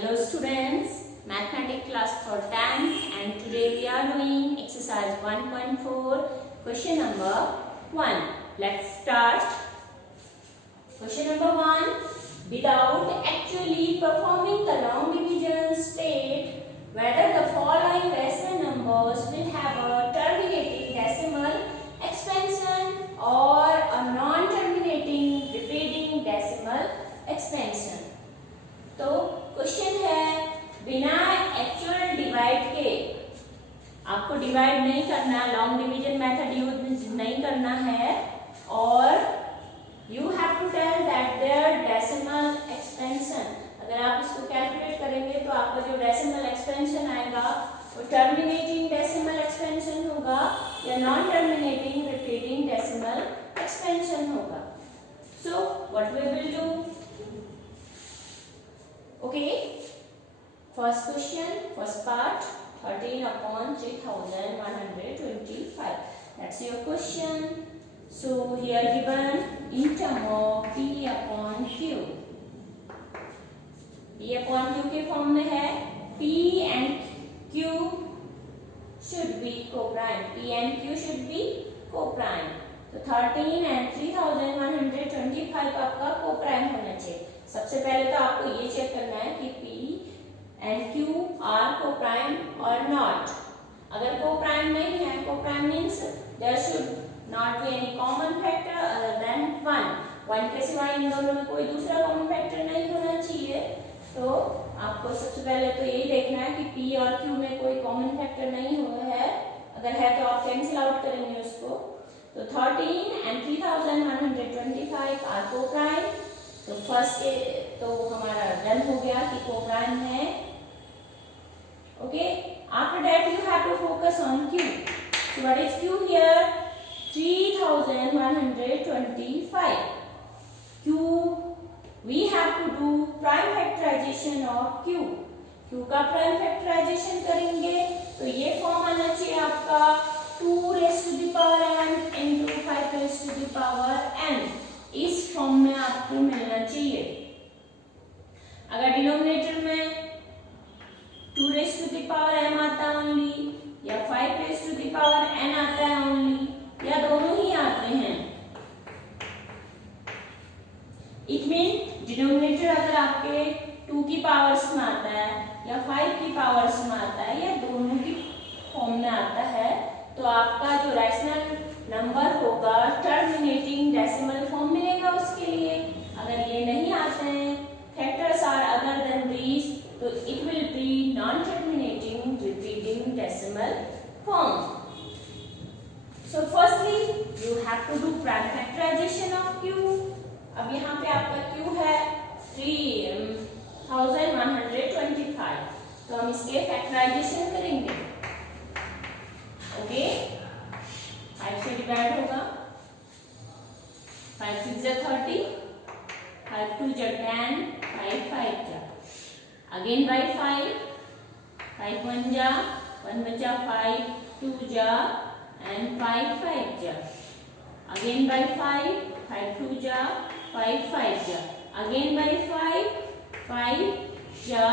Hello students, mathematics class for 10th and today we are doing exercise 1.4 question number 1. Let's start. Question number 1. Without actually performing the long division, state whether the following rational numbers will have a terminating decimal expansion or a non-terminating repeating decimal expansion. तो question है बिना actual divide के, आपको divide नहीं करना, long division method use नहीं करना है और you have to tell that there decimal expansion. अगर आप इसको कैलकुलेट करेंगे तो आपका जो डेसिमल एक्सपेंशन आएगा वो टर्मिनेटिंग डेसिमल एक्सपेंशन होगा या non terminating repeating decimal expansion होगा। So what we will do? Okay, first question, first part, 13 upon 3125. That's your question. So here given in term of P upon Q. P upon Q के form में है P and Q should be co-prime. P and Q should be co-prime. तो 13 and 3125 आपका co-prime होना चाहिए। सबसे पहले तो आपको ये चेक करना है कि P and Q are co-prime or not. अगर co-prime नहीं है, co-prime means there should not be any common factor other than 1. 1 के सिवाय इन दोनों में कोई दूसरा common factor नहीं होना चाहिए। तो आपको सबसे पहले तो यही देखना है कि P और Q में कोई common factor नहीं हुआ है। अगर है तो आप कैंसिल आउट करेंगे उसको। तो 13 and 3125 are co-prime. तो फर्स्ट तो हमारा डन हो गया कि co-prime है। Okay, after that you have to focus on Q. So what is Q here? 3125. Q we have to do prime factorization of Q. Q का prime factorization करेंगे तो ये फॉर्म आना चाहिए आपका 2 raised to the power n into 5 raised to the power n. इस form में आपको मिलना चाहिए। अगर डिनोमिनेटर में 2 raised to the power m आता है ओनली या 5 raised to the power n आता है ओनली या दोनों ही आते हैं, इट मीन डिनोमिनेटर अगर आपके 2 की पावर्स में आता है या 5 की पावर्स में आता है या दोनों की फॉर्म में आता है तो आपका जो रैशनल नंबर होगा टर्मिनेटिंग डेसिमल फॉर्म मिलेगा उसके लिए। अगर ये नहीं आते हैं, factors are other than these, तो it will be non terminating repeating decimal form. So firstly you have to do prime factorisation of Q. अब यहाँ पे आपका Q है 3125, तो हम इसके फैक्टराइजेशन करेंगे। ओके, 5 से डिवाइड होगा, 5 6 जा 30, 5 2 जा 10, 5 5 जा अगेन बाय 5, 5 1 जा 1 बचा, 5 2 जा एंड 5 5 जा अगेन बाय 5, 5 2 जा 5 5 जा अगेन बाय 5 5 जा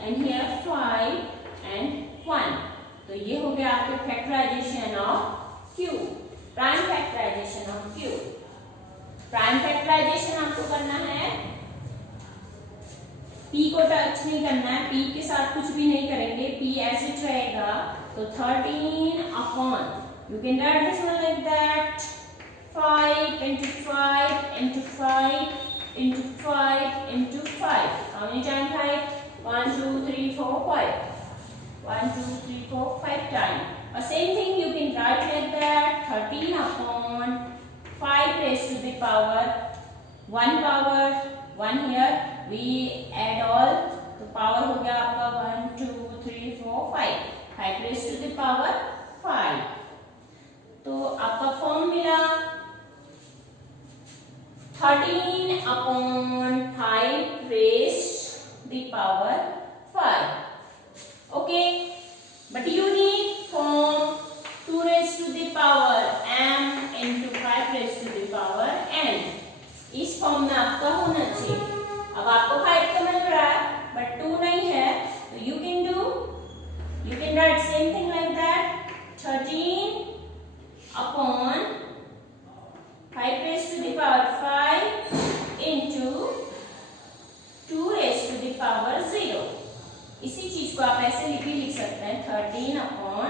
एंड हियर 5 एंड 1। तो ये हो गया आपके factorisation of Q, prime factorisation of Q। Prime factorisation आपको करना है, P को टच नहीं करना है, P के साथ कुछ भी नहीं करेंगे, P एज इट रहेगा। तो 13 upon, you can write this one like that, 5 into 5 into 5 into 5 into 5. How many times 5? 1 2 3 4 5. 1 2 3 4 5 times. Same thing you can write like that, 13 upon 5 raised to the power 1 power 1 here, we add all, तो power हो गया आपका 1 2 3 4 5, 5 raised to the power 5। तो आपका form मिला 13 upon 5 raised the power 5। Okay, but you need form 2 raised to the power m into 5 raised to the power n। इस form में आपका होना चाहिए। अब आपको 5 तो मिल रहा है बट 2 नहीं है, तो you can write same thing like that. 13 upon 5 raised to the power 5 into 2 raised to the power 0. इसी चीज को आप ऐसे भी लिख सकते हैं 13 upon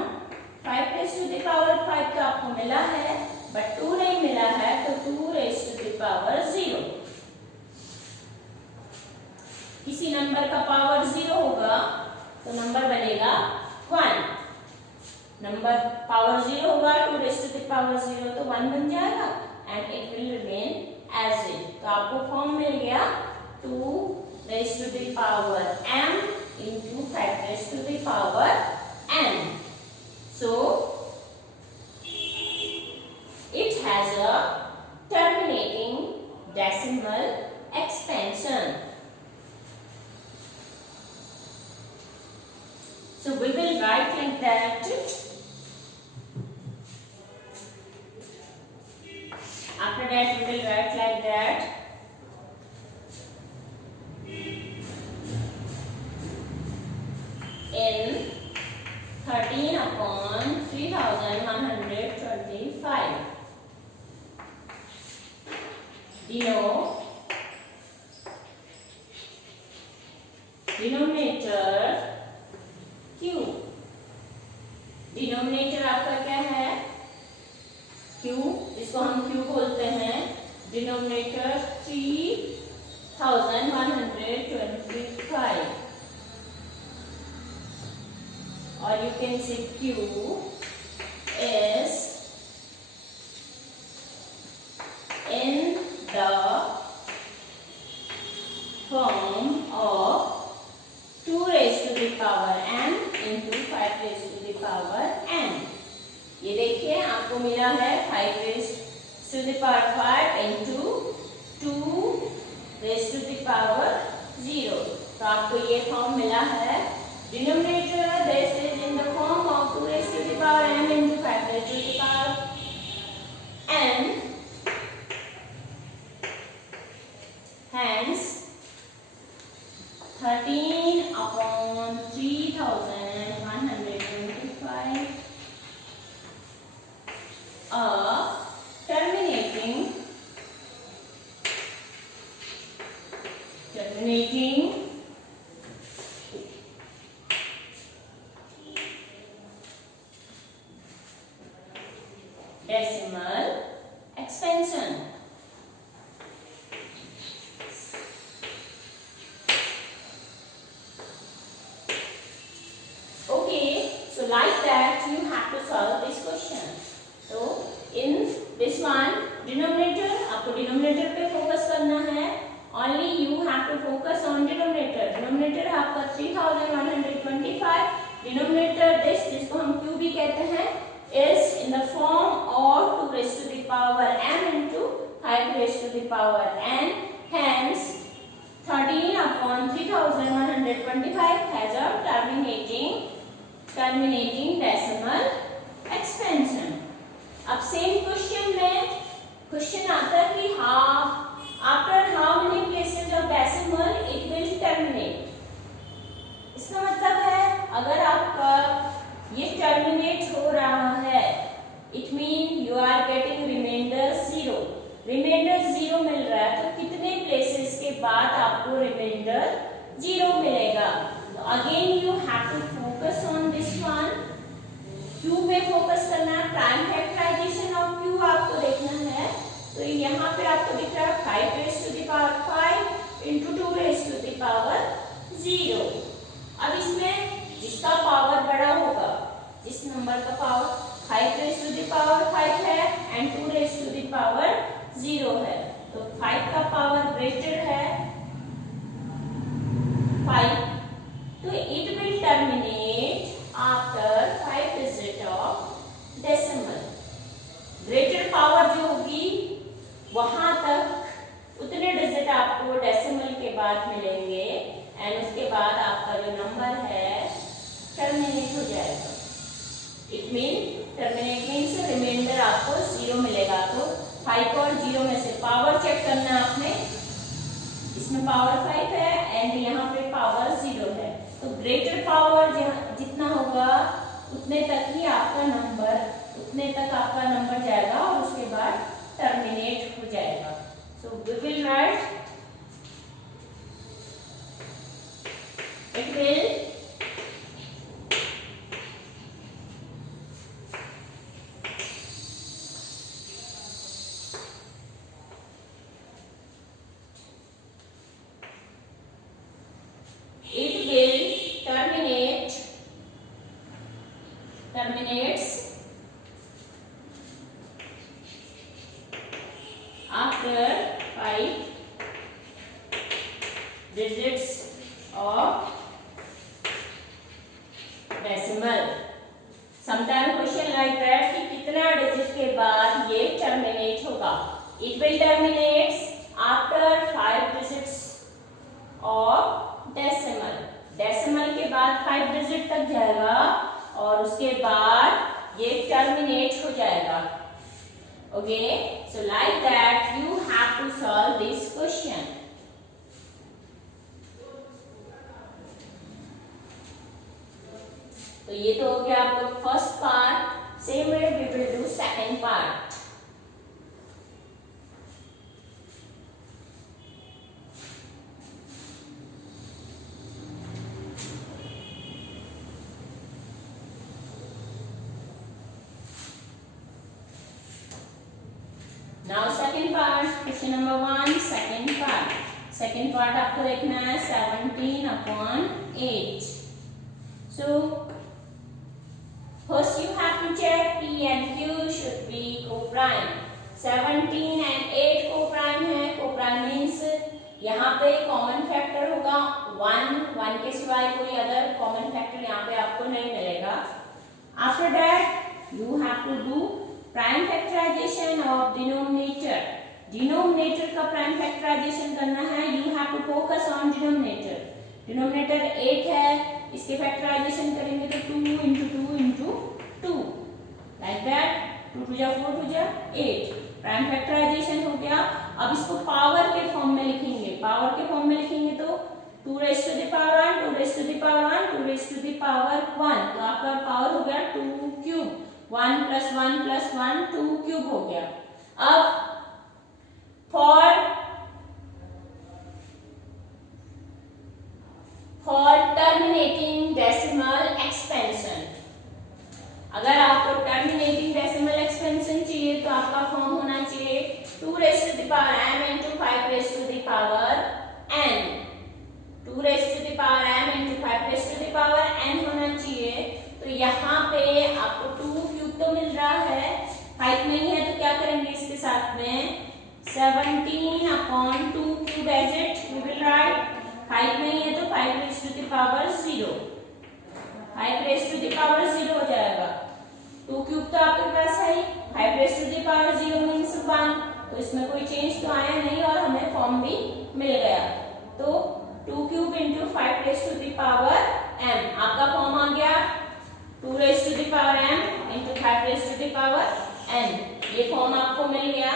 5 raised to the power 5 तो आपको मिला है, बट 2 नहीं मिला है, तो 2 raised to the power 0. किसी नंबर का पावर 0 होगा तो नंबर बनेगा 1. नंबर पावर 0 होगा 2 raised to the power 0 तो 1 बन जाएगा and it will remain as it. तो आपको फॉर्म मिल गया 2 raised to the power m into 5 raised to the power n. So it has a terminating decimal expansion. So we will write like that. After that we will write like that. In 13 upon 3125. Denominator Q. Denominator आपका क्या है? Q, इसको हम Q बोलते हैं. Denominator 3125 और you can say Q is in the form of 2 raised to the power m into 5 raised to the power n. ये देखिए आपको मिला है 5 raised to the power 5 into 2 raised to the power 0. तो आपको ये फॉर्म मिला है. Denominator this is in the form of 2 raised to the power m into 5 raised to the power n. Hence 13 upon 3125 terminating decimal expansion. Okay, so like that you have to solve this question. So in this one denominator, आपको denominator पे focus करना है. Only you have to focus on denominator. Denominator आपका 3125. Denominator this जिसको हम Q भी कहते हैं is in the form of 2 raised to the power m into 5 raised to the power n. Hence 13 upon 3125 has a terminating decimal expansion. अब same question में question आता है कि after how many places of decimal it will terminate. इसका मतलब है अगर आपका ये टर्मिनेट हो रहा है it mean you are getting remainder 0. Remainder 0 मिल रहा है तो कितने प्लेसेस के बाद आपको रिमाइंडर 0 मिलेगा? तो again you have to focus on this one. Q में फोकस करना है. प्राइम फैक्टराइजेशन ऑफ क्यू आपको देखना है. तो यहाँ पे आपको दिख रहा है 5 raised to the power 5 into 2 raised to the power 0. अब इसमें जिसका पावर बड़ा होगा, जिस नंबर का power 5 raised to the power 5 है and 2 raised to the power 0 है, तो 5 का पावर ग्रेटर है 5, तो it will terminate after 5 digit of decimal. Greater power जो होगी वहां तक उतने डिजिट आपको डेसिमल के बाद मिलेंगे एंड उसके बाद आपका जो नंबर है टर्मिनेट हो जाएगा. It mean terminate means remainder आपको 0 मिलेगा. तो 5 और 0 में से पावर चेक करना है आपने. इस इसमें पावर 5 है एंड यहाँ पे पावर 0 है, तो ग्रेटर पावर जितना होगा उतने तक ही आपका नंबर, उतने तक आपका नंबर जाएगा और उसके बाद टर्मिनेट हो जाएगा. So we will write it will terminates after 5 digits of decimal. Sometime question like that कि कितना डिजिट के बाद ये टर्मिनेट होगा. It will terminates after 5 digits of decimal. Decimal के बाद 5 डिजिट तक जाएगा और उसके बाद ये टर्मिनेट हो जाएगा. Okay, so like that you have to solve this question. तो ये तो हो गया आपका first part. Same way we will do second part. Now second part, question number 1, second part. Second part आपको देखना है 17/8. सो first you have to check P and Q should be co-prime. 17 and 8 co-prime है. co-prime means यहाँ पे common factor होगा 1 के सिवाय कोई अदर कॉमन फैक्टर यहाँ पे आपको नहीं मिलेगा. After that you have to do prime factorization of denominator. Denominator का prime factorization करना है. You have to focus on denominator. Denominator 8 है, इसके फैक्टराइजेशन करेंगे तो 2 into 2 into 2 like that. 2 2 जा 4 2 जा 8. प्राइम फैक्टराइजेशन हो गया. अब इसको पावर के फॉर्म में लिखेंगे. पावर के फॉर्म में लिखेंगे तो 2 raised to the power 1, 2 raised to the power 1, 2 raised to the power 1. तो आपका पावर हो गया 2 क्यूब. 1 plus 1 plus 1 2 क्यूब हो गया. अब for terminating decimal expansion, अगर आपको terminating decimal expansion चाहिए तो आपका फॉर्म होना चाहिए 2 raised to the power m into 5 raised to the power n. 2 raised to the power m into 5 raised to the power n होना चाहिए. तो यहाँ पे आपको 2 क्यूब तो मिल रहा है, 5 नहीं है तो क्या करेंगे इसके साथ में 17/2 cube as it we will write. 5 नहीं है तो 5 raised to the power 0. 5 raised to the power 0 हो जाएगा. 2 क्यूब तो आपके पास है ही. 5 raised to the power 0 means 1. तो इसमें कोई चेंज तो आया नहीं और हमें फॉर्म भी मिल गया. तो 2 cube into 5 raised to the power m आपका फॉर्म आ गया 2 raised to the power m into 5 raised to the power n. ये फॉर्म आपको मिल गया.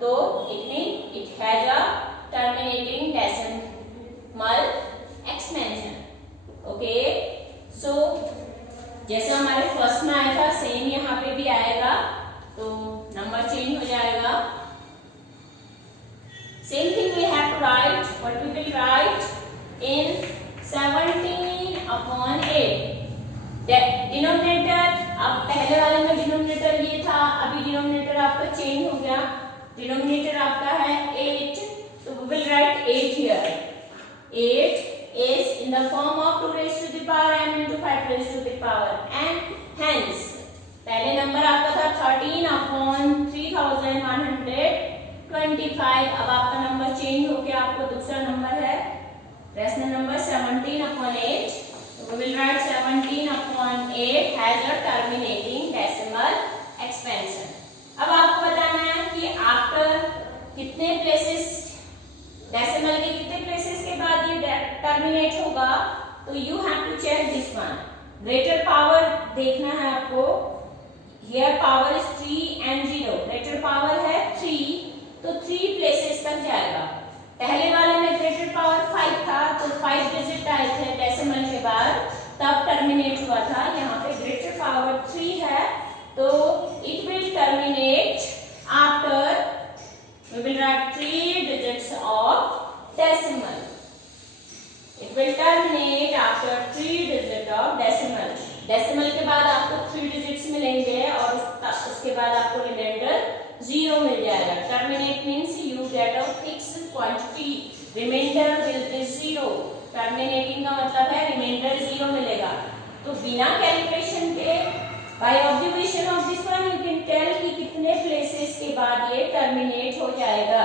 तो it mean it has a terminating decimal expansion. Okay, so जैसे हमारे फर्स्ट में आया था सेम यहाँ पे भी आएगा. तो नंबर चेंज हो जाएगा. Same thing we have to write. What we will write in 17/8. Denominator, अब पहले वाले में डिनोमिनेटर ये था, अभी डिनोमिनेटर आपका चेंज हो गया. डिनोमिनेटर आपका है 8. तो we will write 8 here. 8 is in the form of 2 raised to the power m into 5 raised to the power n. Hence पहले नंबर आपका था 13/3125. अब आपका नंबर चेंज होकर आपको दूसरा नंबर है rational number 17/8. We will write 17/8 has a terminating decimal expansion. अब आपको बताना है कि आफ्टर कितने प्लेसेस, डेसिमल के कितने प्लेसेस के बाद ये टर्मिनेट होगा. तो you have to check this one. Greater power देखना है आपको. Here power is 3 and 0. Greater power है 3, तो 3 प्लेसेस तक जाएगा. पहले वाले में ग्रेटर 5 डिजिट आए थे डेसिमल के बाद तब टर्मिनेट हुआ था। यहाँ पे ग्रेटर पावर 3 है तो it will terminate after we will write 3 digits of decimal. It will terminate after 3 digit of decimal. Decimal के बाद आपको 3 डिजिट्स मिलेंगे और उसके बाद आपको रिमाइंडर 0 मिल जाएगा। Terminate means you get a fixed quantity, reminder will be 0। Terminating का मतलब है रिमाइंडर 0 मिलेगा। तो बिना कैलकुलेशन के by observation of this one you can tell कि कितने प्लेसेस के बाद ये टर्मिनेट हो जाएगा।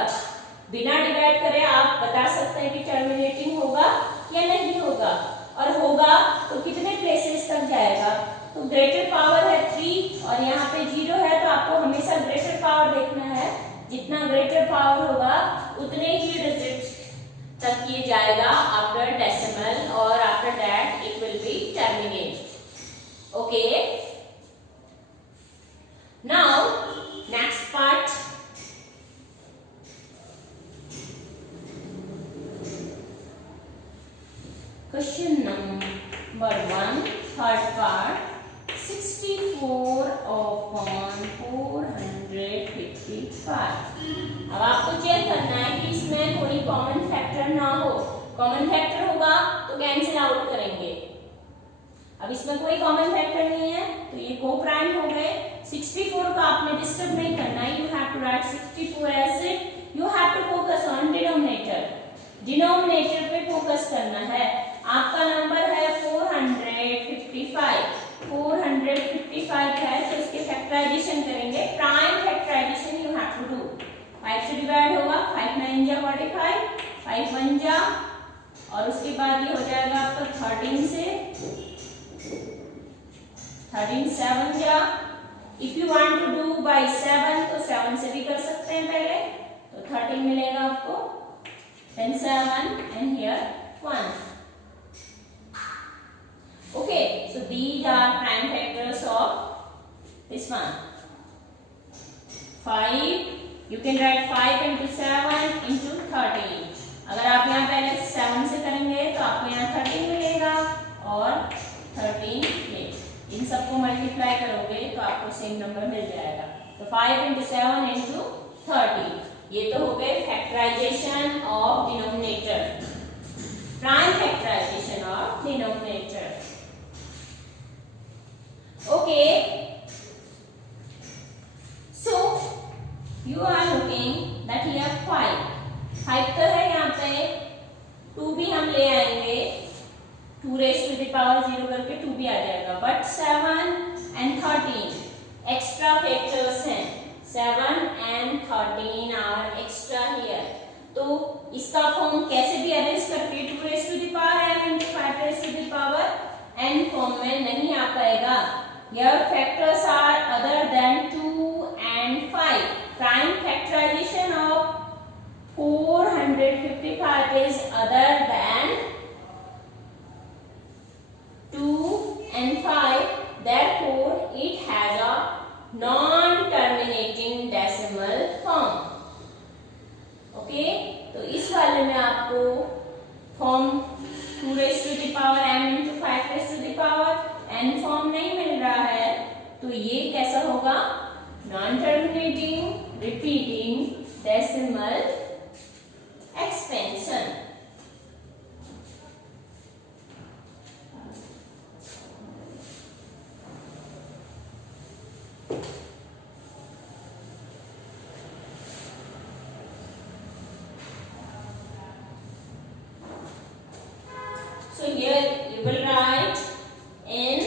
बिना डिवाइड करे आप बता सकते हैं कि टर्मिनेटिंग होगा या नहीं होगा, और होगा तो कितने प्लेसेस तक जाएगा। तो ग्रेटर पावर है 3 और यहाँ पे 0 है तो आपको हमेशा ग्रेटर पावर देखना है। जितना ग्रेटर पावर होगा उतने ही डिजिट तक ये जाएगा आफ्टर डेसिमल और after that it will B terminate. Okay, now next part. Question number 1, third part, 64 upon 455। अब आपको चेक करना है कि इसमें कोई कॉमन फैक्टर ना हो। कॉमन फैक्टर होगा तो कैंसिल आउट करेंगे। अब इसमें कोई कॉमन फैक्टर नहीं है तो ये को प्राइम हो गए। 64 का आपने डिस्टर्ब नहीं करना है। You have to write 64 as it. You have to focus on denominator. Denominator पे फोकस करना है। आपका नंबर है 455। 455 है तो इसके फैक्टराइजेशन करेंगे। Prime factorization you have to do. 5 से डिवाइड होगा, 5 9 जा 45, 5 1 जा, और उसके बाद ये हो जाएगा आपका 13 से, 13 7 जा। If you want to do by 7 तो 7 से भी कर सकते हैं पहले, तो 13 मिलेगा आपको, then 7 and here 1. Okay, so these are prime factors of this one. 5, you can write 5 into 7 into 13. अगर आप यहाँ पहले 7 से करेंगे तो आपको यहाँ 13 मिलेगा और 13 ये। इन सबको मल्टीप्लाई करोगे तो आपको सेम नंबर मिल जाएगा। तो 5 into 7 into 30। ये तो हो गए factorization of denominator, prime factorisation of denominator. Okay, so you are looking that here 5 तो है यहाँ पे, 2 भी हम ले आएंगे, 2 raised to the power 0 करके 2 भी आ जाएगा, बट 7 and 13 एक्स्ट्रा फैक्टर्स हैं। 7 and 13 are extra here। तो इसका फॉर्म कैसे भी अरेंज करके 2 raised to the power n into 5 raised to the power n form में नहीं आ पाएगा। Your factors are other than 2 and 5। Prime factorization of 455 is other than 2 and 5, therefore it has a non-terminating decimal form। Okay, तो इस वाले में आपको form 2 raised to the power m into 5 raised to the power n form नहीं मिल रहा है, तो ये कैसा होगा, non-terminating repeating decimal expansion। So here you will write in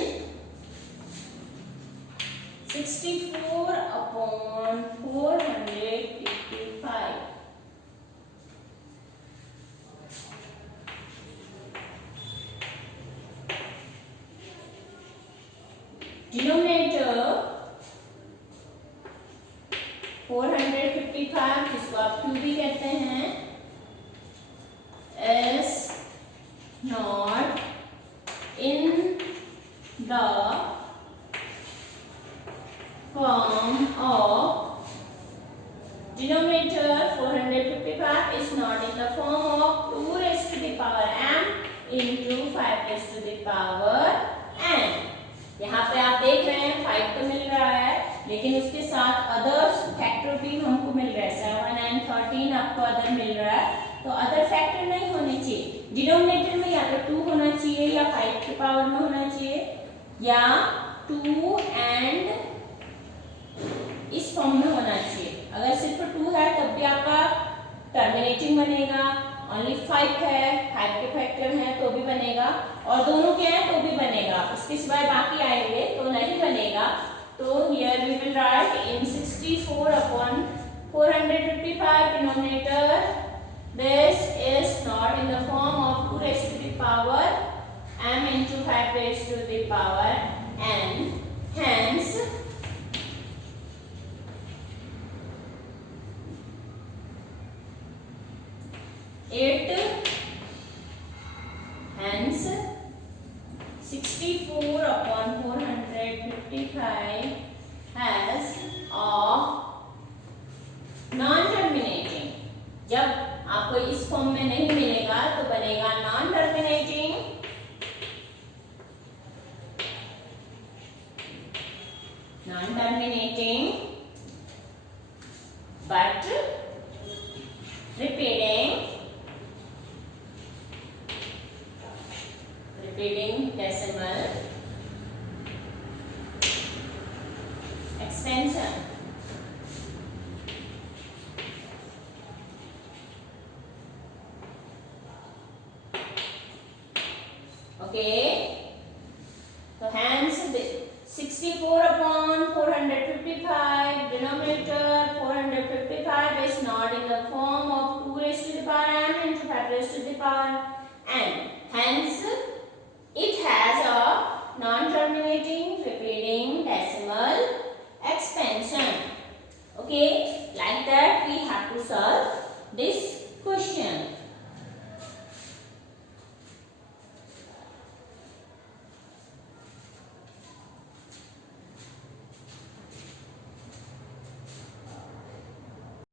64 upon 455। Denominator 455 जिसको आप Q भी कहते हैं, is not in the form of, denominator 455 is not in the form of 2 raised to the power m into 5 raised to the power n। यहाँ पे आप देख रहे हैं 5 तो मिल रहा है, लेकिन उसके साथ अदर्स फैक्टर भी हमको मिल रहा है, 7 and 13 आपको अदर मिल रहा है, तो अदर फैक्टर नहीं होने चाहिए। डिनोमिनेटर में या तो 2 होना चाहिए या 5 के पावर में होना चाहिए, या 2 एंड इस फॉर्म में होना चाहिए। अगर सिर्फ 2 है तब भी आपका टर्मिनेटिंग बनेगा, ओनली 5 है, 5 के फैक्टर है तो भी बनेगा, और दोनों के हैं तो भी बनेगा, उसके सिवाय बाकी आएंगे तो नहीं बनेगा। तो here we will write in 64 upon 455 denominator, this is not in the form of 2 raised to the power m into 5 raised to the power n, hence hence 64 upon 455 has a non-terminating। जब आपको इस form में नहीं मिलेगा तो बनेगा non terminating, but repeating decimal extension। Okay, so hence 64 upon 455 denominator 455 is not in the form of 2 raised to the power m into 5 raised to the power n, hence it has a non-terminating repeating decimal expansion। Okay, like that we have to solve this question।